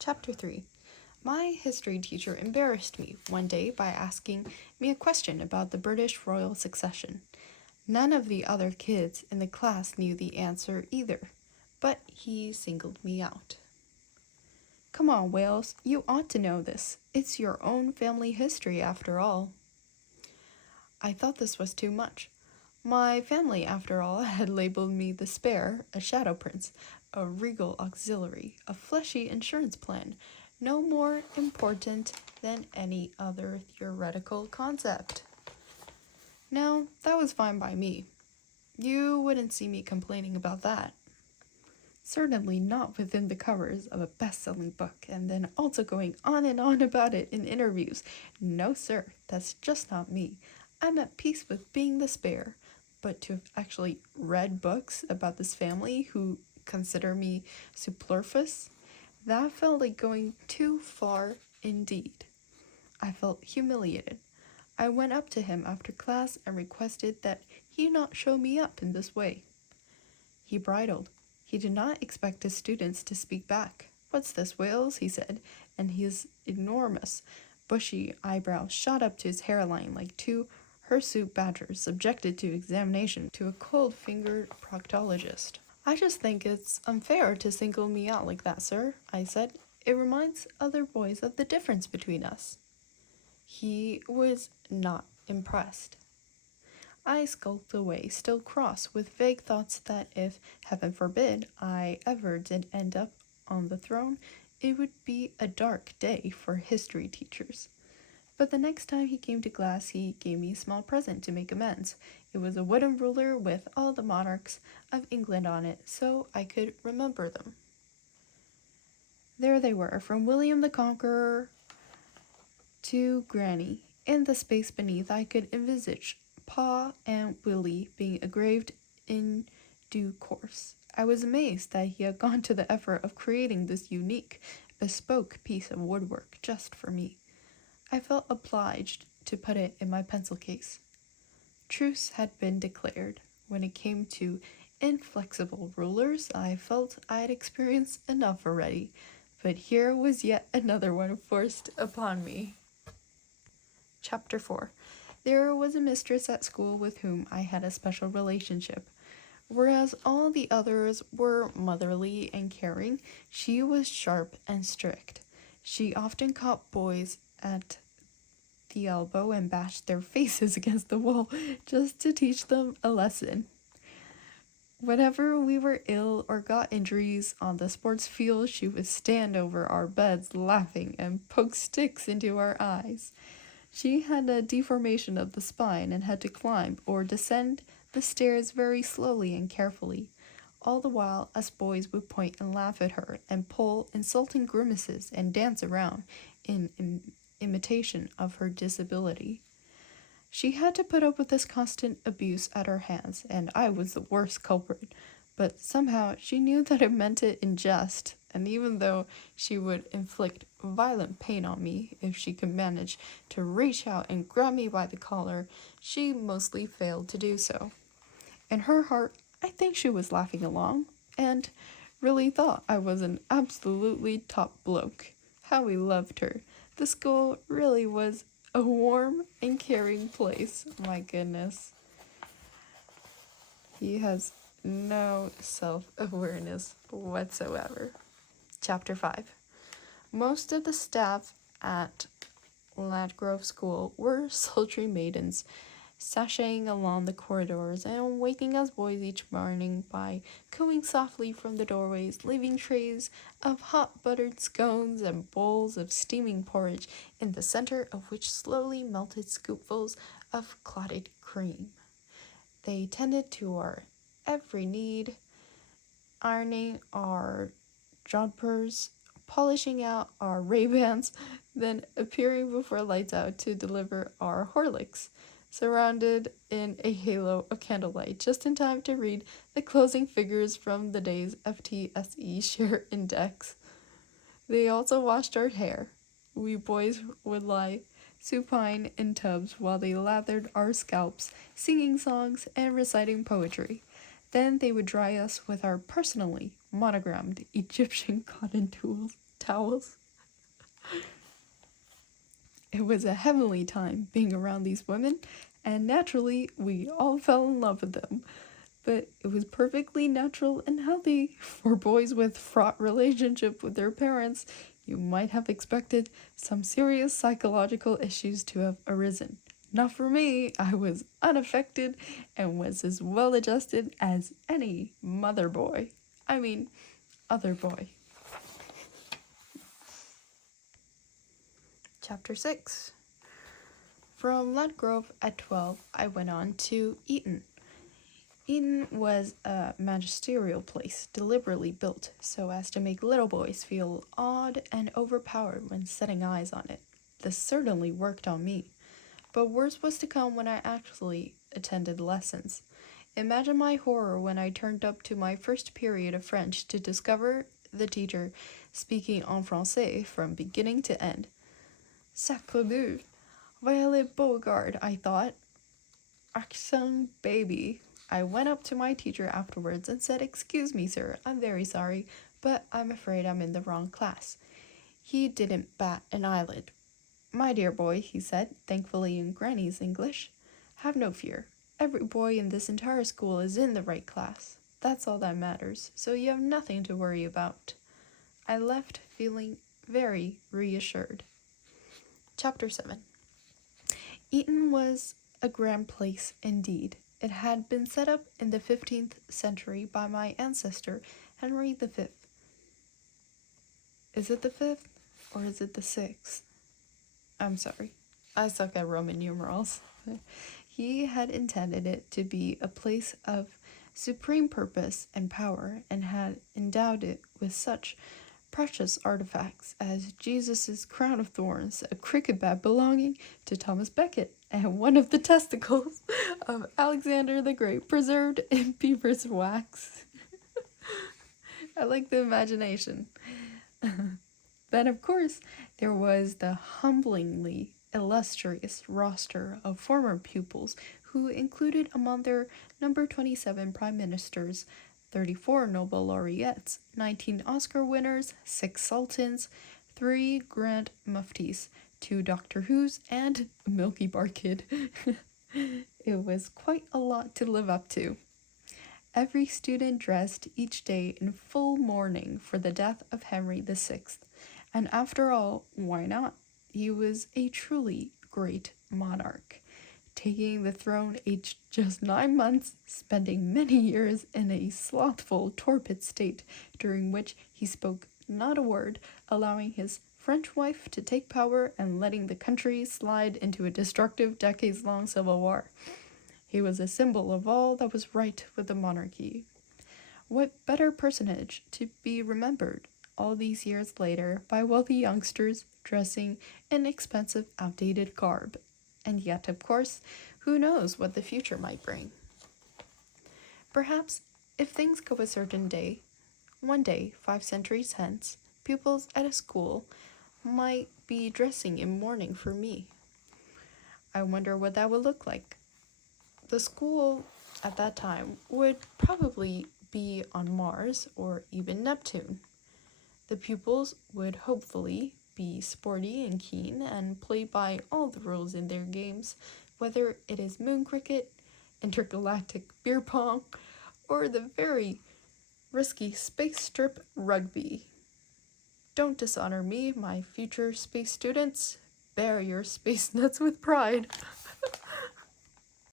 Chapter 3. My history teacher embarrassed me one day by asking me a question about the British royal succession. None of the other kids in the class knew the answer either, but he singled me out. "Come on, Wales, you ought to know this. It's your own family history after all." I thought this was too much. My family, after all, had labeled me the spare, a shadow prince, a regal auxiliary, a fleshy insurance plan, no more important than any other theoretical concept. Now, that was fine by me. You wouldn't see me complaining about that. Certainly not within the covers of a best-selling book and then also going on and on about it in interviews. No, sir, that's just not me. I'm at peace with being the spare, but to have actually read books about this family who consider me superfluous, that felt like going too far indeed. I felt humiliated. I went up to him after class and requested that he not show me up in this way. He bridled. He did not expect his students to speak back. "What's this, Wales?" he said, and his enormous, bushy eyebrows shot up to his hairline like two hirsute badgers subjected to examination to a cold-fingered proctologist. "I just think it's unfair to single me out like that, sir," I said. "It reminds other boys of the difference between us." He was not impressed. I skulked away, still cross, with vague thoughts that if, heaven forbid, I ever did end up on the throne, it would be a dark day for history teachers. But the next time he came to class, he gave me a small present to make amends. It was a wooden ruler with all the monarchs of England on it, so I could remember them. There they were, from William the Conqueror to Granny. In the space beneath, I could envisage Pa and Willie being engraved in due course. I was amazed that he had gone to the effort of creating this unique, bespoke piece of woodwork just for me. I felt obliged to put it in my pencil case. Truce had been declared. When it came to inflexible rulers, I felt I had experienced enough already, but here was yet another one forced upon me. Chapter 4. There was a mistress at school with whom I had a special relationship. Whereas all the others were motherly and caring, she was sharp and strict. She often caught boys at the elbow and bashed their faces against the wall just to teach them a lesson. Whenever we were ill or got injuries on the sports field, she would stand over our beds laughing and poke sticks into our eyes. She had a deformation of the spine and had to climb or descend the stairs very slowly and carefully. All the while, us boys would point and laugh at her and pull insulting grimaces and dance around in imitation of her disability. She had to put up with this constant abuse at her hands, and I was the worst culprit. But somehow she knew that I meant it in jest, and even though she would inflict violent pain on me if she could manage to reach out and grab me by the collar, she mostly failed to do so. In her heart, I think she was laughing along, and really thought I was an absolutely top bloke. How we loved her. The school really was a warm and caring place. My goodness. He has no self-awareness whatsoever. Chapter 5. Most of the staff at Ladgrove School were sultry maidens, sashaying along the corridors and waking us boys each morning by cooing softly from the doorways, leaving trays of hot buttered scones and bowls of steaming porridge, in the center of which slowly melted scoopfuls of clotted cream. They tended to our every need, ironing our jodhpurs, polishing out our Ray-Bans, then appearing before lights out to deliver our Horlicks, surrounded in a halo of candlelight, just in time to read the closing figures from the day's FTSE share index. They also washed our hair. We boys would lie supine in tubs while they lathered our scalps, singing songs and reciting poetry. Then they would dry us with our personally monogrammed Egyptian cotton tools. towels. It was a heavenly time being around these women, and naturally, we all fell in love with them. But it was perfectly natural and healthy for boys with fraught relationship with their parents. You might have expected some serious psychological issues to have arisen. Not for me. I was unaffected and was as well adjusted as any other boy. Chapter 6. From Ludgrove at 12, I went on to Eton. Eton was a magisterial place deliberately built so as to make little boys feel awed and overpowered when setting eyes on it. This certainly worked on me. But worse was to come when I actually attended lessons. Imagine my horror when I turned up to my first period of French to discover the teacher speaking en français from beginning to end. Sacre bleu! Violet Beauregard, I thought. Accent baby. I went up to my teacher afterwards and said, "Excuse me, sir, I'm very sorry, but I'm afraid I'm in the wrong class." He didn't bat an eyelid. "My dear boy," he said, thankfully in Granny's English, "have no fear. Every boy in this entire school is in the right class. That's all that matters, so you have nothing to worry about." I left feeling very reassured. Chapter 7. Eton was a grand place indeed. It had been set up in the 15th century by my ancestor, Henry V. Is it the 5th or is it the 6th? I'm sorry. I suck at Roman numerals. He had intended it to be a place of supreme purpose and power and had endowed it with such precious artifacts as Jesus' crown of thorns, a cricket bat belonging to Thomas Becket, and one of the testicles of Alexander the Great preserved in beaver's wax. I like the imagination. Then, of course, there was the humblingly illustrious roster of former pupils who included among their number 27 prime ministers, 34 Nobel laureates, 19 Oscar winners, 6 sultans, 3 Grand Muftis, 2 Doctor Who's, and a Milky Bar Kid. It was quite a lot to live up to. Every student dressed each day in full mourning for the death of Henry VI. And after all, why not? He was a truly great monarch, taking the throne aged just 9 months, spending many years in a slothful, torpid state, during which he spoke not a word, allowing his French wife to take power and letting the country slide into a destructive decades-long civil war. He was a symbol of all that was right with the monarchy. What better personage to be remembered all these years later by wealthy youngsters dressing in expensive, outdated garb? And yet, of course, who knows what the future might bring? Perhaps, if things go a certain day, one day, 5 centuries hence, pupils at a school might be dressing in mourning for me. I wonder what that would look like. The school at that time would probably be on Mars or even Neptune. The pupils would hopefully be sporty and keen and play by all the rules in their games, whether it is moon cricket, intergalactic beer pong, or the very risky space strip rugby. Don't dishonor me, my future space students. Bear your space nuts with pride.